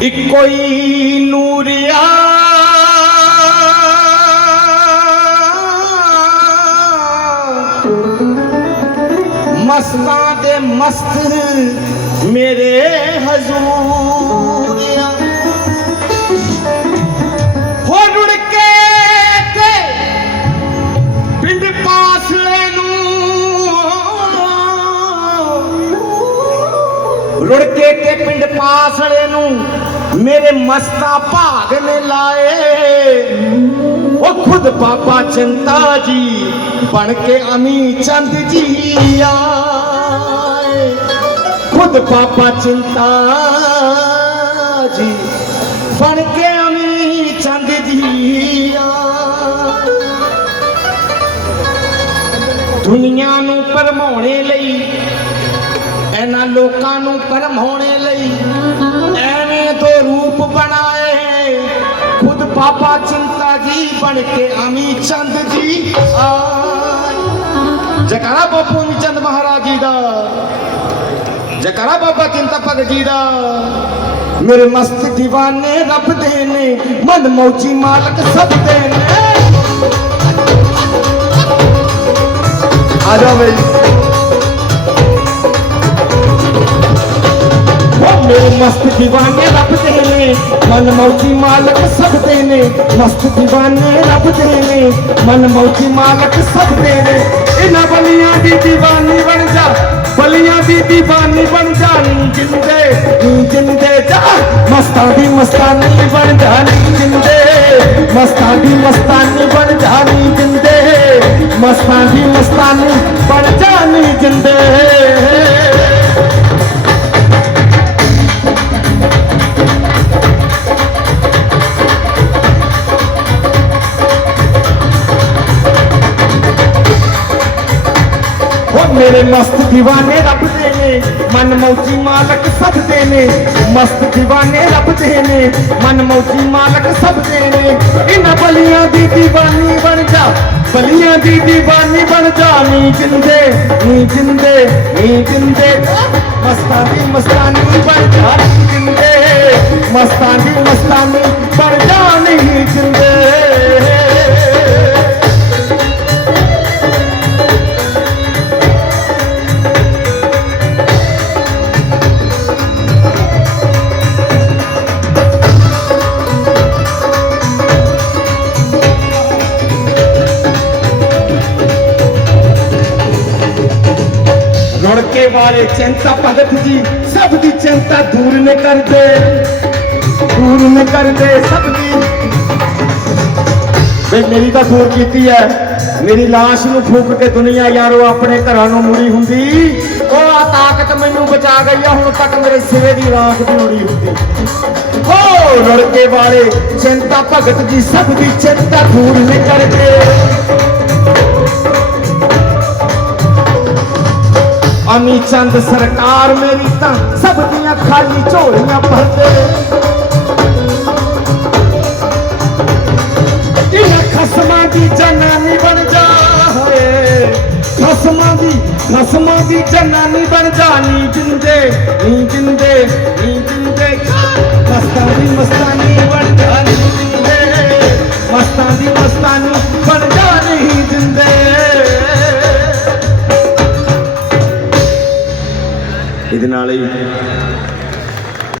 ਇੱਕੋ ਹੀ ਨੂਰਿਆ ਮਸਤਾਂ ਦੇ ਮਸਤ ਮੇਰੇ ਹਜ਼ੂਰ ਰੁੜਕੇ ਕੇ ਤੇ ਪਿੰਡ ਪਾਸਲੇ ਨੂੰ ਮੇਰੇ ਮਸਤਾ ਭਾਗ ਨੇ ਲਾਏ। ਉਹ ਖੁਦ ਬਾਬਾ ਚਿੰਤਾ ਜੀ ਬਣ ਕੇ ਅਮੀ ਚੰਦ ਜੀ ਆਏ। ਖੁਦ ਬਾਬਾ ਚਿੰਤਾ ਜੀ ਬਣ ਕੇ ਅਮੀ ਚੰਦ ਜੀ ਆਏ। ਦੁਨੀਆ ਨੂੰ ਪਰਮਾਉਣੇ ਲਈ ਇਹਨਾਂ ਲੋਕਾਂ ਨੂੰ ਪਰਮਾਉਣੇ ਲਈ ਐਵੇਂ ਤੋਂ ਰੂਪ ਬਣਾਏ ਖੁਦ ਬਾਬਾ ਚਿੰਤਾ ਜੀ ਬਣ ਕੇ ਅਮੀ ਚੰਦ ਜੀ ਆਏ। ਜਕਾਰਾ ਬਾਪੂ ਅਮੀ ਚੰਦ ਮਹਾਰਾਜ ਜੀ ਦਾ। ਜਕਾਰਾ ਬਾਬਾ ਚਿੰਤਾ ਭਗਤ ਜੀ ਦਾ। ਮੇਰੇ ਮਸਤ دیਵਾਨੇ ਰੱਬ ਦੇ ਨੇ, ਮਨ ਮੌਜੀ ਮਾਲਕ ਸਭ ਦੇ ਨੇ। ਆ ਜਾਓ ਬਈ ਮਸਤ دیਵਾਨੇ ਰੱਬ ਦੇ ਨੇ। ਮਨ ਮੌਜੀ ਮਾਲਕ ਸਭ ਦੇ ਨੇ। ਮਸਤ دیਵਾਨੇ ਰੱਬ ਦੇ ਨੇ। ਮਨ ਮੌਜੀ ਮਾਲਕ ਸਭ ਦੇ ਨੇ। ਇਹਨਾਂ ਬਲੀਆਂ ਦੀ دیਵਾਨੀ ਬਣ ਜਾ। ਬਲੀਆਂ ਦੀ دیਵਾਨੀ ਬਣ ਜਾ। ਜਿੰਦੇ ਜਿੰਦੇ ਜਾ। ਮਸਤਾਂ ਦੀ ਮਸਤਾਨੀ ਬਣ ਜਾ। ਜਿੰਦੇ। ਮਸਤਾਂ ਦੀ ਮਸਤਾਨੀ ਬਣ ਜਾ। ਜਿੰਦੇ। ਮਸਤਾਂ ਦੀ ਮਸਤਾਨੀ ਉਹ ਮੇਰੇ ਮਸਤ دیਵਾਨੇ ਰੱਬਦੇ ਨੇ। ਮਨ ਮੌਜੀ ਮਾਲਕ ਸਭਦੇ ਨੇ। ਮਸਤ دیਵਾਨੇ ਰੱਬਦੇ ਨੇ। ਮਨ ਮੌਜੀ ਮਾਲਕ ਸਭਦੇ ਨੇ। ਇਹਨਾਂ ਬਲੀਆਂ ਦੀ دیਵਾਨੀ ਬਣ ਜਾ। ਬਲੀਆਂ ਦੀ دیਵਾਨੀ ਬਣ ਜਾ। ਨੀ ਜਿੰਦੇ ਨੀ ਜਿੰਦੇ ਨੀ ਜਿੰਦੇ। ਮਸਤਾਂ ਦੀ ਮਸਤਾਨੀ ਬਣ ਜਾ। ਨੀ ਜਿੰਦੇ, ਮਸਤਾਂ ਦੀ ਮਸਤਾਨੀ ਬਣ ਜਾ। ਨਹੀਂ ਰੁੜਕੇ ਵਾਲੇ ਚਿੰਤਾ ਭਗਤ ਜੀ, ਸਭ ਦੀ ਚਿੰਤਾ ਦੂਰ ਨੇ ਕਰਦੇ। ਦੂਰ ਨੇ ਕਰਦੇ ਸਭ ਦੀ। ਵੇ ਮੇਰੀ ਤਾਂ ਦੂਰ ਕੀਤੀ ਹੈ ਮੇਰੀ ਲਾਸ਼ ਨੂੰ ਫੂਕ ਕੇ ਦੁਨੀਆ ਯਾਰੋ ਆਪਣੇ ਘਰਾਂ ਨੂੰ ਮੁੜੀ ਹੁੰਦੀ। ਉਹ ਆ ਤਾਕਤ ਮੈਨੂੰ ਬਚਾ ਗਈ ਆ, ਹੁਣ ਤੱਕ ਮੇਰੇ ਸਿਰੇ ਦੀ ਰਾਖ ਵੀ ਉੜੀ ਹੁੰਦੀ। ਹੋ ਰੁੜਕੇ ਵਾਲੇ, ਚਿੰਤਾ ਭਗਤ ਜੀ, ਸਭ ਦੀ ਚਿੰਤਾ ਦੂਰ ਨੇ ਕਰਦੇ। ਚੰਦ ਸਰਕਾਰ ਮੇਰੀ ਤਾਂ ਸਭ ਦੀਆਂ ਖਾਲੀ ਝੋਲੀਆਂ ਭਰਦੇ। ਇਹ ਖਸਮਾਂ ਦੀ ਜਨਾਨੀ ਬਣ ਜਾ ਹੋਏ। ਖਸਮਾਂ ਦੀ ਖਸਮਾਂ ਦੀ ਜਨਾਨੀ ਬਣ ਜਾ। ਨੀ ਜਿੰਦੇ ਨੀ ਜਿੰਦੇ ਨੀ ਜਿੰਦੇ Valeu.